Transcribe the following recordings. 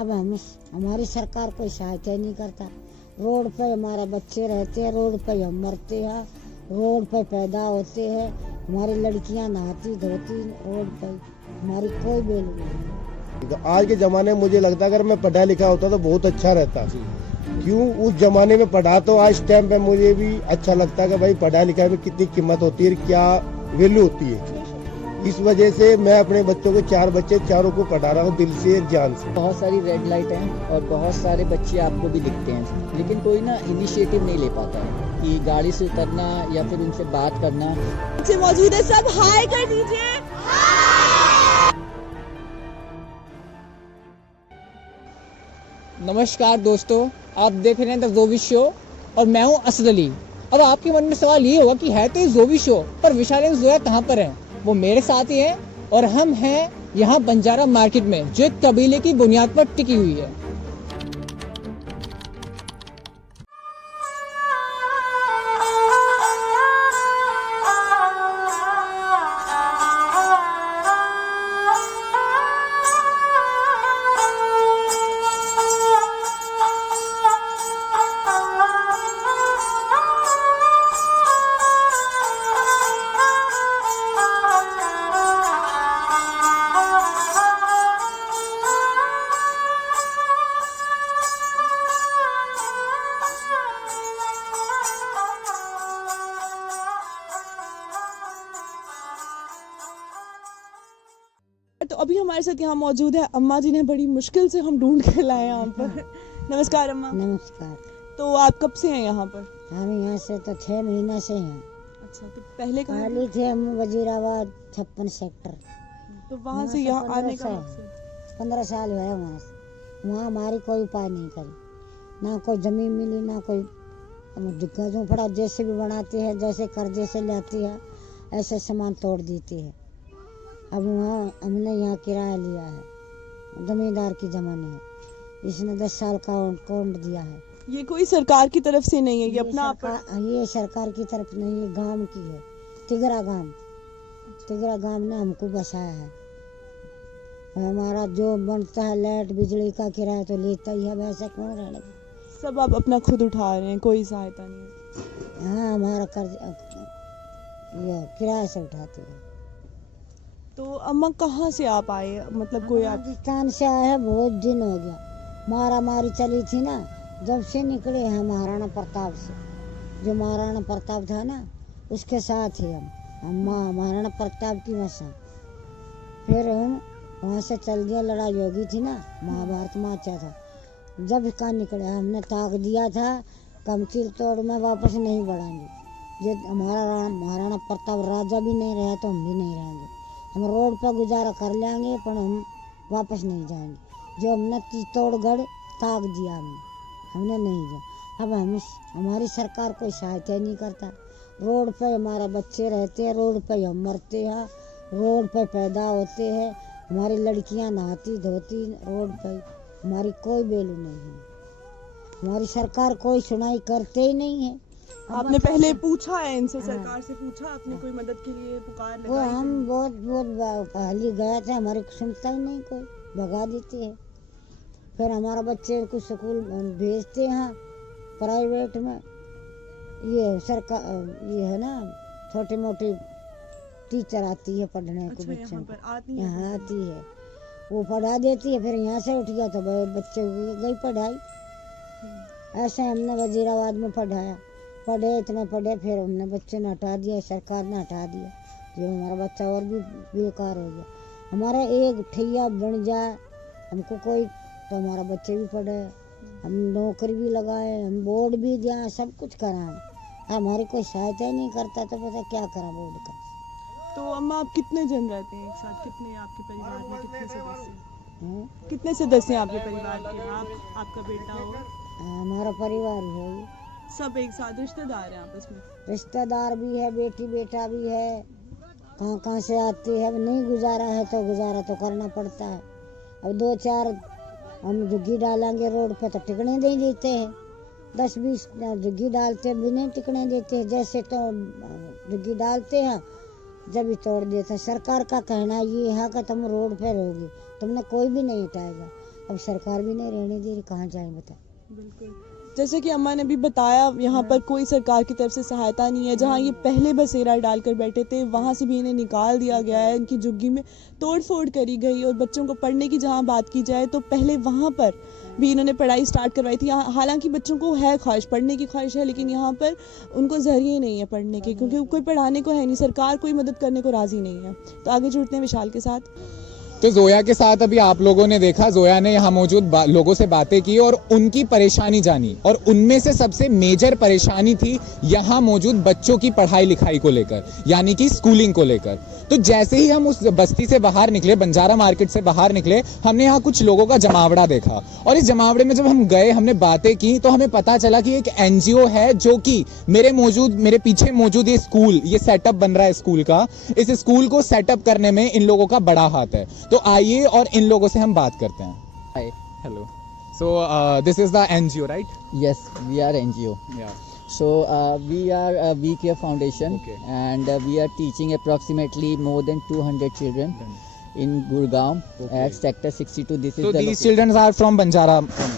अब हमारी सरकार कोई सहायता नहीं करता। रोड पे हमारे बच्चे रहते हैं, रोड पे हम मरते हैं, रोड पे पैदा होते हैं, हमारी लड़कियां नहाती धोती रोड पे, हमारी कोई वैल्यू नहीं। तो आज के ज़माने में मुझे लगता है अगर मैं पढ़ा लिखा होता तो बहुत अच्छा रहता। क्यों उस ज़माने में पढ़ा तो आज टाइम पे मुझे भी अच्छा लगता है कि भाई पढ़ा लिखा में कितनी कीमत होती है, क्या वैल्यू होती है। इस वजह से मैं अपने बच्चों को 4 बच्चे चारों को पढ़ा रहा हूँ दिल से जान से। बहुत सारी रेड लाइट हैं और बहुत सारे बच्चे आपको भी दिखते हैं, लेकिन कोई ना इनिशिएटिव नहीं ले पाता है कि गाड़ी से उतरना या फिर उनसे बात करना। से मौजूद है, सब हाय कर दीजिए। नमस्कार दोस्तों, आप देख रहे हैं द जोबी शो और मैं हूं असद अली। अब आपके मन में सवाल ये होगा कि है तो ये जोबी शो, पर विशाल एवं जोया कहाँ पर है? वो मेरे साथ ही है और हम हैं यहाँ बंजारा मार्केट में, जो एक कबीले की बुनियाद पर टिकी हुई है। तो अभी हमारे साथ यहाँ मौजूद है अम्मा जी ने, बड़ी मुश्किल से हम ढूंढ के लाए यहाँ पर। नमस्कार अम्मा। नमस्कार। तो आप कब से हैं यहाँ पर? हम यहाँ से तो 6 महीने से हैं। अच्छा, तो पहले कहाँ पहले थे हम वजीराबाद 56 सेक्टर। तो वहाँ से यहाँ आने का 15 साल हुआ है वहाँ से। वहाँ हमारी कोई उपाय नहीं करी, ना कोई जमीन मिली, ना कोई दुक्का झोंपड़ा जैसे भी बनाते हैं, जैसे कर्जे से लेती है ऐसे सामान तोड़ देती है। अब वहाँ हमने यहाँ किराया लिया है, जमींदार की जमीन है, इसने 10 साल का काउंट दिया है। ये कोई सरकार की तरफ से नहीं है, ये अपना ये सरकार की तरफ नहीं, ये गांव की है। तिगरा गांव ने हमको बसाया है। हमारा जो बनता है लाइट बिजली का किराया तो लेता ही है, वैसे कौन रहने। सब आप अपना खुद उठा रहे हैं, कोई सहायता नहीं है? हाँ, हमारा कर्ज ये किराए से उठाते हैं। तो अम्मा कहाँ से आप आए, मतलब कोई आप? राजस्थान से आए हैं, बहुत दिन हो गया। मारा मारी चली थी ना, जब से निकले हैं महाराणा प्रताप से। जो महाराणा प्रताप था ना, उसके साथ ही हम महाराणा प्रताप की वसा। फिर हम वहाँ से चल दिया, लड़ाई होगी थी ना, महाभारत में अच्छा था। जब का निकले हमने ताक दिया था कमचिल तोड़ में वापस नहीं बढ़ाएंगे। ये हमारा महाराणा प्रताप राजा भी नहीं रहा तो हम भी नहीं रहेंगे। हम रोड पर गुजारा कर लेंगे पर हम वापस नहीं जाएंगे। जो हमने चित्तौड़गढ़ ताक दिया हमने नहीं जा। अब हमारी सरकार कोई सहायता नहीं करता। रोड पे हमारे बच्चे रहते हैं, रोड पे हम मरते हैं, रोड पे पैदा होते हैं, हमारी लड़कियां नहाती धोती रोड पे, हमारी कोई वैल्यू नहीं है। हमारी सरकार कोई सुनाई करते ही नहीं है। आपने पहले पूछा है इनसे, सरकार से पूछा आपने, कोई मदद के लिए पुकार वो लगाई? हम बहुत पहले गए थे, हमारी सुनता ही नहीं कोई, भगा देते हैं। फिर हमारा बच्चे को स्कूल भेजते हैं प्राइवेट में। ये सरकार ये है ना, छोटे मोटे टीचर आती है पढ़ने को बच्चों को, यहाँ आती है, वो पढ़ा देती है। फिर यहाँ से उठ गया तो बच्चे गई पढ़ाई। ऐसे हमने वजीराबाद में पढ़ाया, पढ़े इतना पढ़े, फिर हमने बच्चे ने हटा दिया, सरकार ने हटा दिया। जो हमारा बच्चा और भी बेकार हो गया। हमारा एक ठैया बन जाए हमको कोई, तो हमारा बच्चे भी पढ़े, हम नौकरी भी लगाए, हम बोर्ड भी दिया, सब कुछ कराएं। हमारी कोई सहायता ही नहीं करता तो पता क्या करा बोर्ड का। तो अम्मा आप कितने जन रहते हैं एक साथ? कितने आपके परिवार में, कितने सदस्य हैं? कितने सदस्य हैं आपके परिवार के? आप, आपका बेटा और हमारा परिवार है ये। सब एक साथ रिश्तेदार हैं आपस में? रिश्तेदार भी है, बेटी बेटा भी है, कहाँ कहाँ से आते हैं। अब नहीं गुजारा है तो गुजारा तो करना पड़ता है। अब 2-4 हम झुग्गी डालेंगे रोड पे तो टिकने नहीं देते हैं, 10-20 झुग्गी डालते भी नहीं टिकने देते हैं। जैसे तो झुग्गी डालते हैं जब ही तोड़ देते हैं। सरकार का कहना ये है कि तुम रोड पे रहोगे, तुमने कोई भी नहीं हटाएगा। अब सरकार भी नहीं रहने दे रही, कहाँ जाए बता। बिल्कुल, जैसे कि अम्मा ने भी बताया, यहाँ पर कोई सरकार की तरफ से सहायता नहीं है। जहाँ ये पहले बसेरा डालकर बैठे थे वहाँ से भी इन्हें निकाल दिया गया है, इनकी झुग्गी में तोड़ फोड़ करी गई। और बच्चों को पढ़ने की जहाँ बात की जाए तो पहले वहाँ पर भी इन्होंने पढ़ाई स्टार्ट करवाई थी। हालांकि बच्चों को है ख्वाहिश, पढ़ने की ख्वाहिश है, लेकिन यहाँ पर उनको जरिए नहीं है पढ़ने के, क्योंकि कोई पढ़ाने को है नहीं, सरकार कोई मदद करने को राजी नहीं है। तो आगे जुड़ते हैं विशाल के साथ। तो जोया के साथ अभी आप लोगों ने देखा, जोया ने यहाँ मौजूद लोगों से बातें की और उनकी परेशानी जानी, और उनमें से सबसे मेजर परेशानी थी यहाँ मौजूद बच्चों की पढ़ाई लिखाई को लेकर, यानी कि स्कूलिंग को लेकर। तो जैसे ही हम उस बस्ती से बाहर निकले, बंजारा मार्केट से बाहर निकले, हमने यहाँ कुछ लोगों का जमावड़ा देखा, और इस जमावड़े में जब हम गए, हमने बातें की, तो हमें पता चला कि एक एनजीओ है जो कि मेरे पीछे मौजूद ये स्कूल, ये सेटअप बन रहा है स्कूल का, इस स्कूल को सेटअप करने में इन लोगों का बड़ा हाथ है। तो आइए और इन लोगों से हम बात करते हैं। Hi. Hello, so this is the NGO, right? Yes, we are NGO. So we are a We Care Foundation, Okay. and we are teaching approximately more than 200 children in Gurgaon at Sector 62. This is So the these location. children are from Banjara.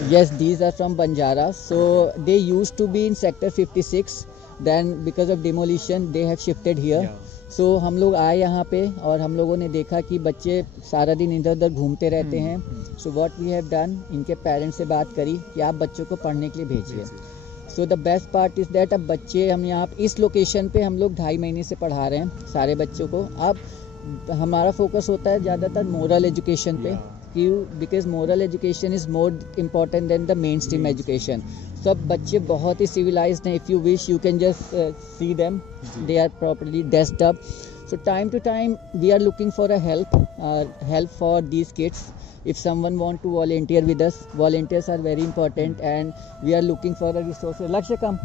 Yes, these are from Banjara. So they used to be in Sector 56. Then because of demolition, they have shifted here. So हम लोग आए यहाँ पे और हम लोगों ने देखा कि बच्चे सारा दिन इधर उधर घूमते रहते हैं। So what we have done, इनके पेरेंट्स से बात करी कि आप बच्चों को पढ़ने के लिए भेजिए। So the best part is that अब बच्चे हम यहाँ इस लोकेशन पे हम लोग 2.5 महीने से पढ़ा रहे हैं सारे बच्चों को। अब हमारा फोकस होता है ज़्यादातर मोरल एजुकेशन पे, क्यों? Because moral education is more important than the mainstream education. सब बच्चे बहुत ही सिविलाइज्ड हैं। If you wish you can just see them, they are properly dressed up. So time to time we are looking for a help for these kids. If someone want to volunteer with us, volunteers are very important, and we are looking for a resource. Lakshya, come.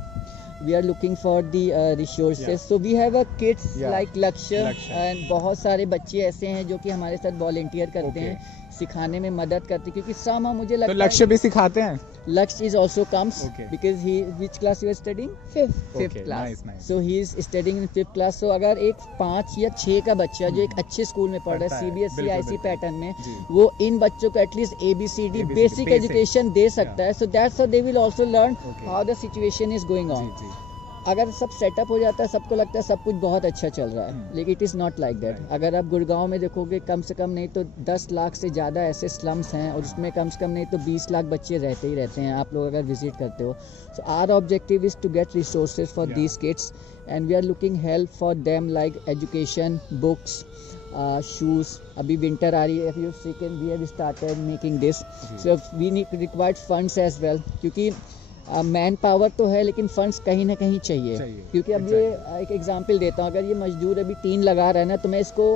We are looking for the resources. So we have a kids like Lakshya, and बहुत सारे बच्चे ऐसे हैं जो कि हमारे साथ volunteer करते हैं, सिखाने में मदद करते हैं, क्योंकि some मुझे लगता है। तो लक्ष्य भी सिखाते हैं? Laksh is also comes Okay. because he, which class you are studying? Fifth Okay, class. nice. So he is studying in 5th class. So अगर एक 5 या 6 का बच्चा जो एक अच्छे स्कूल में पढ़ रहा है, CBSE बिल्कुल, IC पैटर्न में, जी। वो इन बच्चों को एटलीस्ट ABCD बेसिक एजुकेशन दे सकता है। So that's how they will also learn how the situation is going on. अगर सब सेटअप हो जाता है, सबको लगता है सब कुछ बहुत अच्छा चल रहा है, लेकिन it is not like that. अगर आप गुड़गांव में देखोगे, कम से कम नहीं तो 10 लाख से ज़्यादा ऐसे स्लम्स हैं, और उसमें कम से कम नहीं तो 20 लाख बच्चे रहते ही रहते हैं, आप लोग अगर विजिट करते हो। So our objective is to get resources for these kids, and we are looking help for them like education, books, shoes. अभी विंटर आ रही है, if you see, we have started making this, so we need required funds as well, क्योंकि man power तो है लेकिन funds कहीं ना कहीं चाहिए। क्योंकि अब ये एक एग्जांपल देता हूँ, अगर ये मजदूर अभी टीन लगा रहा है ना, तो मैं इसको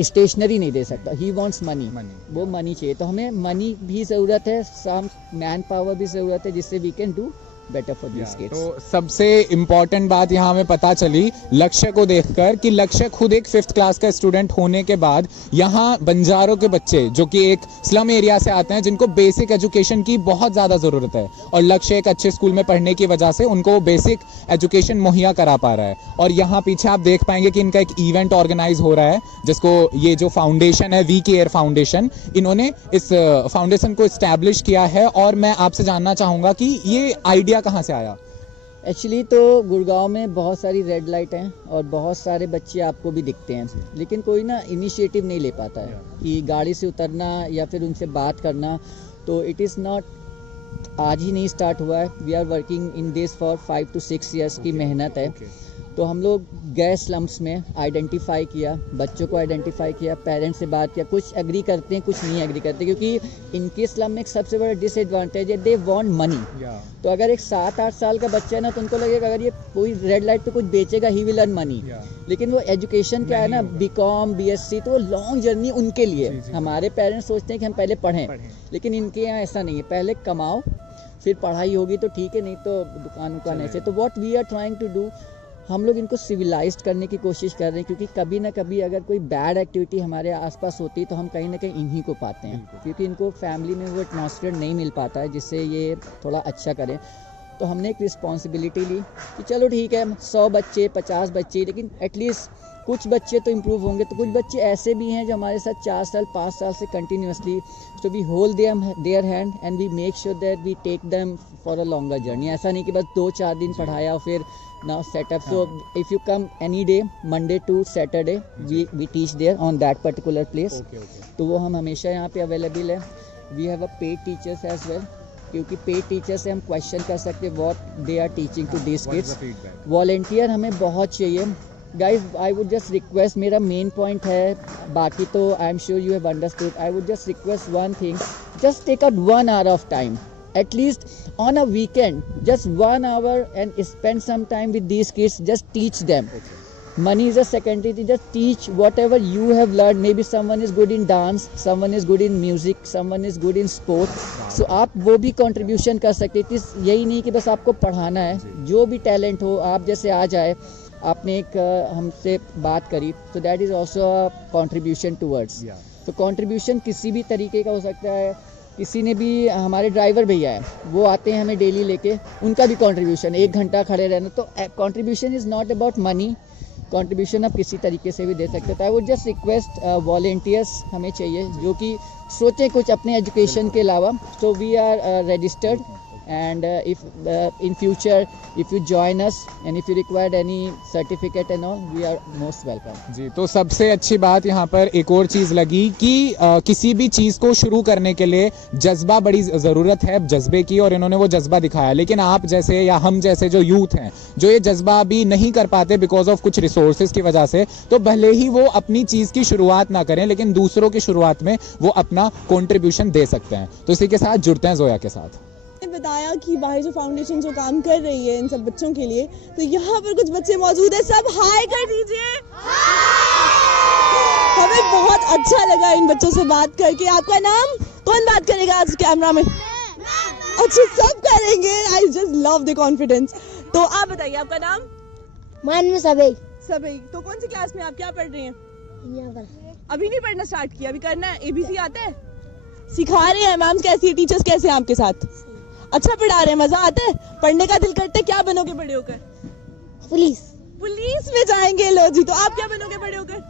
स्टेशनरी नहीं दे सकता। ही वांट्स मनी, वो मनी चाहिए, तो हमें मनी भी ज़रूरत है, सम मैन पावर भी ज़रूरत है, जिससे we can do better for this kids. तो सबसे इम्पोर्टेंट बात यहाँ हमें पता चली लक्ष्य को देखकर कि लक्ष्य खुद एक 5th क्लास का स्टूडेंट होने के बाद यहाँ बंजारों के बच्चे जो कि एक स्लम एरिया से आते हैं, जिनको बेसिक एजुकेशन की बहुत ज़्यादा ज़रूरत है, और लक्ष्य एक अच्छे स्कूल में पढ़ने की वजह से उनको बेसिक एजुकेशन मुहैया करा पा रहा है। और यहाँ पीछे आप देख पाएंगे कि इनका एक इवेंट ऑर्गेनाइज हो रहा है, जिसको ये जो फाउंडेशन है, वी केयर फाउंडेशन, इन्होंने इस फाउंडेशन को इस्टेब्लिश किया है। और मैं आपसे जानना चाहूँगा कि ये आइडिया कहाँ से आया? एक्चुअली तो गुड़गांव में बहुत सारी रेड लाइट हैं और बहुत सारे बच्चे आपको भी दिखते हैं, लेकिन कोई ना इनिशिएटिव नहीं ले पाता है कि गाड़ी से उतरना या फिर उनसे बात करना। तो इट इज़ नॉट आज ही नहीं स्टार्ट हुआ है, we are working in this for 5 to 6 years की मेहनत है। तो हम लोग गए स्लम्स में, आइडेंटिफाई किया, बच्चों को आइडेंटिफाई किया, पेरेंट्स से बात किया, कुछ एग्री करते हैं, कुछ नहीं एग्री करते, क्योंकि इनके स्लम में एक सबसे बड़ा डिसएडवांटेज है, दे वांट मनी। तो अगर एक 7-8 साल का बच्चा है ना, तो उनको लगेगा अगर ये कोई रेड लाइट पे कुछ बेचेगा, ही विल अर्न मनी। लेकिन वो एजुकेशन क्या है ना, BCom BSc, तो वो लॉन्ग जर्नी उनके लिए। हमारे पेरेंट्स सोचते हैं कि हम पहले पढ़ें, लेकिन इनके यहाँ ऐसा नहीं है, पहले कमाओ फिर पढ़ाई होगी तो ठीक है, नहीं तो दुकान उकान ऐसे। तो what we are trying to do, हम लोग इनको सिविलाइज्ड करने की कोशिश कर रहे हैं, क्योंकि कभी ना कभी अगर कोई बैड एक्टिविटी हमारे आसपास होती है तो हम कहीं ना कहीं इन्हीं को पाते हैं, क्योंकि इनको फैमिली में वो एटमॉस्फेयर नहीं मिल पाता है जिससे ये थोड़ा अच्छा करें। तो हमने एक रिस्पॉन्सिबिलिटी ली कि चलो ठीक है 100 बच्चे 50 बच्चे, लेकिन एटलीस्ट कुछ बच्चे तो इम्प्रूव होंगे। तो कुछ बच्चे ऐसे भी हैं जो हमारे साथ 4 साल 5 साल से continuously, so we hold their hand and we make sure that we take them for a longer journey. ऐसा नहीं कि बस 2-4 दिन पढ़ाया और फिर now setup. So if you come any day Monday to Saturday we teach there on that particular place. तो वो हम हमेशा यहाँ पे अवेलेबल है। We have a paid teachers as well, क्योंकि पेड टीचर से हम क्वेश्चन कर सकते हैं what they are teaching to this kids. Volunteer हमें बहुत चाहिए guys. I would just request, मेरा मेन पॉइंट है, बाकी तो I am sure you have understood. I would just request one thing, just take out 1 hour of time at least on a weekend, just 1 hour and spend some time with these kids. Just teach them. Money is a secondary thing. Just teach whatever you have learned. Maybe someone is good in dance, someone is good in music, someone is good in sport. So आप वो भी contribution कर सकते हैं। यही नहीं कि बस आपको पढ़ाना है, जो भी टैलेंट हो आप जैसे आ जाए। आपने एक हमसे बात करी, so that is also a contribution towards. तो contribution किसी भी तरीके का हो सकता है। किसी ने भी, हमारे ड्राइवर भैया है, वो आते हैं हमें डेली लेके, उनका भी कंट्रीब्यूशन 1 घंटा खड़े रहना। तो contribution is not about money, contribution आप किसी तरीके से भी दे सकते हो। तो आई वुड जस्ट रिक्वेस्ट वॉलेंटियर्स हमें चाहिए जो कि सोचें कुछ अपने एजुकेशन के अलावा। So we are registered and if in future if you join us and if you required any certificate and all, we are most welcome. जी, तो सबसे अच्छी बात यहाँ पर एक और चीज़ लगी कि किसी भी चीज़ को शुरू करने के लिए जज्बा बड़ी ज़रूरत है, जज्बे की, और इन्होंने वो जज्बा दिखाया। लेकिन आप जैसे या हम जैसे जो यूथ हैं जो ये जज्बा अभी नहीं कर पाते बिकॉज ऑफ कुछ रिसोर्सेज की वजह से, तो भले ही वो अपनी चीज़ की शुरुआत ना करें लेकिन दूसरों की शुरुआत में वो अपना कॉन्ट्रीब्यूशन दे सकते हैं। तो इसी के साथ जुड़ते हैं जोया के साथ। बताया कि बाहर जो फाउंडेशन जो काम कर रही है इन सब बच्चों के लिए, तो यहाँ पर कुछ बच्चे मौजूद हैं, सब हाय कर दीजिए। हमें बहुत अच्छा लगा इन बच्चों से बात करके। आपका नाम? कौन बात करेगा आज कैमरा में? अच्छा, सब करेंगे। I just love the confidence. तो आप बताइए आपका नाम? मान में सबई। तो कौन सी क्लास में आप क्या पढ़ रही हैं? यहाँ पर अभी नहीं पढ़ना स्टार्ट किया, अभी करना है। ABC आता है? सिखा रहे हैं मैम? कैसी है टीचर्स, कैसे हैं आपके साथ? अच्छा पढ़ा रहे हैं, मजा आता है? पढ़ने का दिल करता है? क्या बनोगे बड़े होकर? पुलिस में जाएंगे। लो जी, तो आप क्या बनोगे बड़े होकर?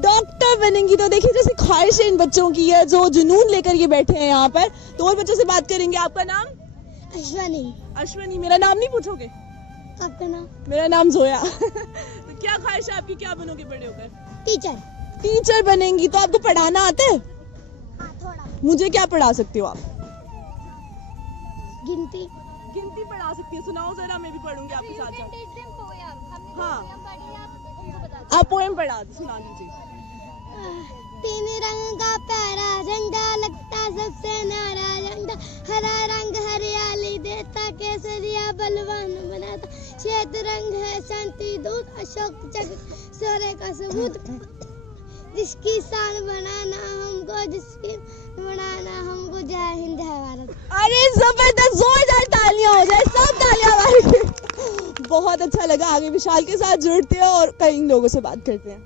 डॉक्टर बनेंगी। तो देखिए जैसे ख्वाहिश है इन बच्चों की है, जो जुनून लेकर ये बैठे हैं यहाँ पर। तो और बच्चों से बात करेंगे। आपका नाम? अश्वनी। मेरा नाम नहीं पूछोगे? आपका नाम? मेरा नाम जोया। तो क्या ख्वाहिश है आपकी, क्या बनोगे बड़े होकर? टीचर बनेंगी। तो आपको पढ़ाना आता है? थोड़ा। मुझे क्या पढ़ा सकते हो आप? गिनती पढ़ा सकती है। सुनाओ जरा, मैं भी पढ़ूंगी आपके साथ साथ। हाँ, आप पोएम सुना दीजिए। 3 रंग का प्यारा झंडा लगता सबसे न्यारा झंडा, हरा रंग हरियाली देता, केसरिया बलवान बनाता, श्वेत रंग है शांति दूत, अशोक चक्र शौर्य का सबूत, जिसकी शान बनाना हमको, जिसकी बनाना हमको। जय हिंद, जय भारत। अरे जबरदस्त, जोरदार तालियां हो जाए, सब तालियां मार के। बहुत अच्छा लगा। आगे विशाल के साथ जुड़ते हैं और कई लोगों से बात करते हैं।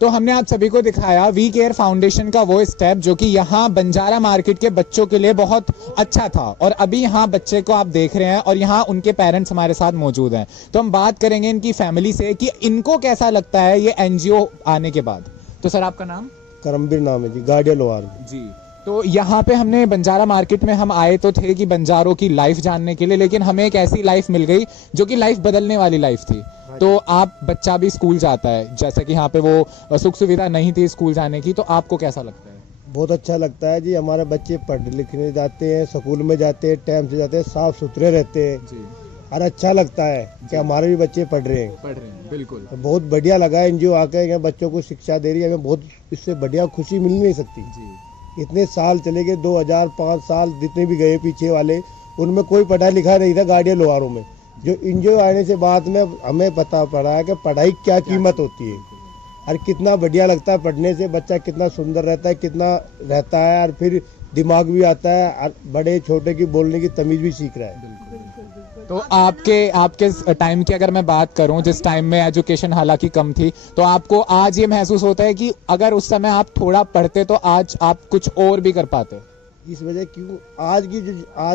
तो हमने आप सभी को दिखाया वी केयर फाउंडेशन का वो स्टेप जो कि यहाँ बंजारा मार्केट के बच्चों के लिए बहुत अच्छा था, और अभी यहाँ बच्चे को आप देख रहे हैं और यहाँ उनके पेरेंट्स हमारे साथ मौजूद हैं। तो हम बात करेंगे इनकी फैमिली से कि इनको कैसा लगता है ये NGO आने के बाद। तो सर आपका नाम? करमबीर नाम है जी, गार्डियन लोहार जी। तो यहाँ पे हमने बंजारा मार्केट में हम आए तो थे कि बंजारों की लाइफ जानने के लिए, लेकिन हमें एक ऐसी लाइफ मिल गई जो कि लाइफ बदलने वाली लाइफ थी। तो आप बच्चा भी स्कूल जाता है, जैसे कि यहाँ पे वो सुख सुविधा नहीं थी स्कूल जाने की, तो आपको कैसा लगता है? बहुत अच्छा लगता है जी। हमारे बच्चे पढ़ने लिखने जाते हैं, स्कूल में जाते हैं, टाइम से जाते हैं, साफ सुथरे रहते हैं जी। और अच्छा लगता है कि हमारे भी बच्चे पढ़ रहे हैं। बिल्कुल। बहुत बढ़िया लगा NGO आकर यहाँ बच्चों को शिक्षा दे रही है। हमें बहुत इससे बढ़िया खुशी मिल नहीं सकती जी। इतने साल चले गए, 2005 साल जितने भी गए पीछे वाले, उनमें कोई पढ़ा लिखा नहीं था गार्डियन लोहारों में। जो NGO आने से बाद में हमें पता पड़ा है कि पढ़ाई क्या कीमत होती है और कितना बढ़िया लगता है पढ़ने से। बच्चा कितना सुंदर रहता है, कितना रहता है, और फिर दिमाग भी आता है, और बड़े छोटे की बोलने की तमीज भी सीख रहा है। तो आपके टाइम की अगर मैं बात करूं, जिस टाइम में एजुकेशन हालांकि कम थी, तो आपको आज ये महसूस होता है कि अगर उस समय आप थोड़ा पढ़ते तो आज आप कुछ और भी कर पाते? इस वजह क्यों आज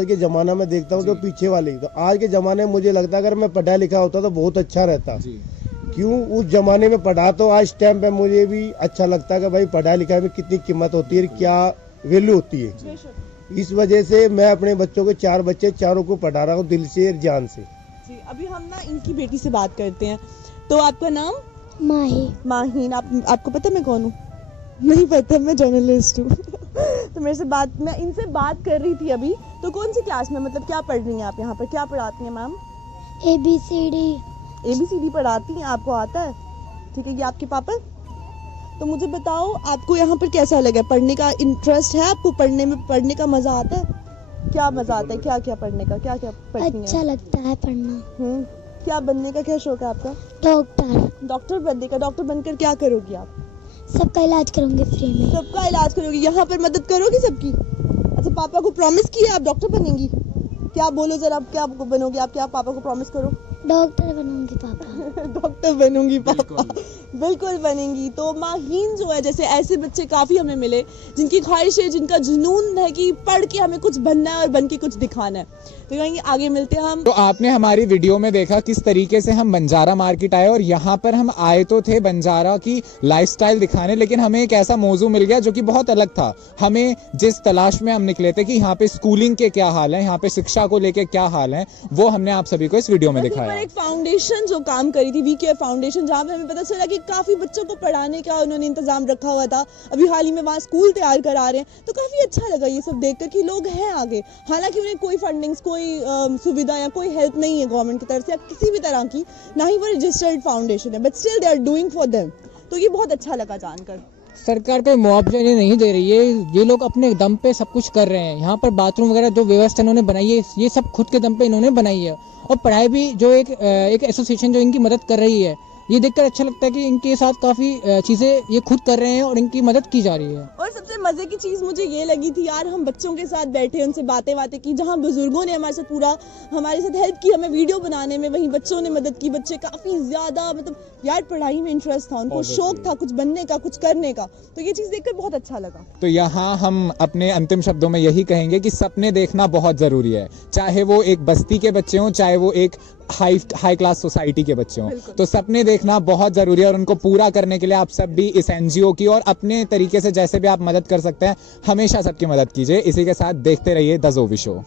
के जमाना में देखता हूँ तो पीछे वाले ही, तो आज के जमाने में मुझे लगता है अगर मैं पढ़ा लिखा होता तो बहुत अच्छा रहता। क्यों उस जमाने में पढ़ा तो आज टाइम पे मुझे भी अच्छा लगता है कि भाई पढ़ा लिखा में कितनी कीमत होती है, क्या वैल्यू होती है। इस वजह से मैं अपने बच्चों के 4 बच्चे चारों को पढ़ा रहा हूँ दिल से और जान से। जी, अभी हम ना इनकी बेटी से बात करते हैं। तो आपका नाम? माही। माहीन। आपको पता मैं कौन हूँ? नहीं पता, मैं जर्नलिस्ट हूँ। तो मैं इनसे बात कर रही थी अभी। तो कौन सी क्लास में, मतलब क्या पढ़ रही हैं आप यहाँ पर, क्या पढ़ाती हैं मैम? ABCD पढ़ाती हैं, आपको आता है? ठीक है, ये आपके पापा? तो मुझे बताओ आपको यहाँ पर कैसा लगा? पढ़ने का इंटरेस्ट है आपको? पढ़ने का मजा आता है? क्या मजा आता है? क्या क्या पढ़ने का, क्या क्या पढ़ती हैं? अच्छा लगता है पढ़ना। क्या बनने का क्या शौक है आपका? डॉक्टर। डॉक्टर बनने का। डॉक्टर बनकर क्या करोगी आप? सबका इलाज करूंगी फ्री में। सबका इलाज करोगी? यहाँ पर मदद करोगी सबकी? अच्छा, पापा को प्रॉमिस किया आप डॉक्टर बनेंगी? क्या बोलो जरा, क्या बनोगे आप? क्या पापा को प्रॉमिस करो? डॉक्टर बनूंगी पापा। डॉक्टर बनूंगी पापा। बिल्कुल बनेंगी। तो माहीन जो है, जैसे ऐसे बच्चे काफी हमें मिले जिनकी ख्वाहिश है, जिनका जुनून है कि पढ़ के हमें कुछ बनना है और बन के कुछ दिखाना है। तो कहेंगे आगे मिलते हैं हम। तो आपने हमारी वीडियो में देखा किस तरीके से हम बंजारा मार्केट आए, और यहाँ पर हम आए तो थे बंजारा की लाइफस्टाइल दिखाने, लेकिन हमें एक ऐसा मौजू मिल गया जो कि बहुत अलग था। हमें जिस तलाश में हम निकले थे कि यहाँ पे स्कूलिंग के क्या हाल है, यहाँ पे शिक्षा को लेके क्या हाल है, वो हमने आप सभी को इस वीडियो में दिखाया। एक फाउंडेशन जो काम करी थी, वी केयर फाउंडेशन, जहाँ पे हमें पता चला कि काफी बच्चों को पढ़ाने का उन्होंने इंतजाम रखा हुआ था। अभी हाल ही में वहाँ स्कूल तैयार करा रहे हैं। तो काफी अच्छा लगा ये सब देखकर कि लोग हैं आगे। हालांकि उन्हें कोई फंडिंग्स, कोई सुविधा या कोई हेल्प नहीं है गवर्नमेंट की तरफ से या किसी भी तरह की, ना ही वो रजिस्टर्ड फाउंडेशन है, but still they are doing for them. तो ये बहुत अच्छा लगा जानकर। सरकार कोई मुआवजा नहीं दे रही है, ये लोग अपने दम पे सब कुछ कर रहे हैं। यहाँ पर बाथरूम वगैरह जो व्यवस्था इन्होंने बनाई है, ये सब खुद के दम पे इन्होंने बनाई है। और पढ़ाई भी जो एक एसोसिएशन जो इनकी मदद कर रही है, ये देखकर अच्छा लगता है कि इनके साथ काफ़ी चीज़ें ये खुद कर रहे हैं और इनकी मदद की जा रही है। और सबसे मजे की चीज़ मुझे ये लगी थी यार, हम बच्चों के साथ बैठे, उनसे बातें की, जहाँ बुजुर्गों ने हमारे साथ हेल्प की हमें वीडियो बनाने में, वहीं बच्चों ने मदद की। बच्चे काफ़ी ज़्यादा, मतलब यार पढ़ाई में इंटरेस्ट था उनको, शौक था कुछ बनने का, कुछ करने का। तो ये चीज़ देखकर बहुत अच्छा लगा। तो यहाँ हम अपने अंतिम शब्दों में यही कहेंगे कि सपने देखना बहुत ज़रूरी है, चाहे वो एक बस्ती के बच्चे हों, चाहे वो एक हाई क्लास सोसाइटी के बच्चे हों। तो सपने देखना बहुत ज़रूरी है, और उनको पूरा करने के लिए आप सब भी इस NGO की और अपने तरीके से जैसे भी आप मदद कर सकते हैं, हमेशा सबकी मदद कीजिए। इसी के साथ देखते रहिए द ज़ोवी शो।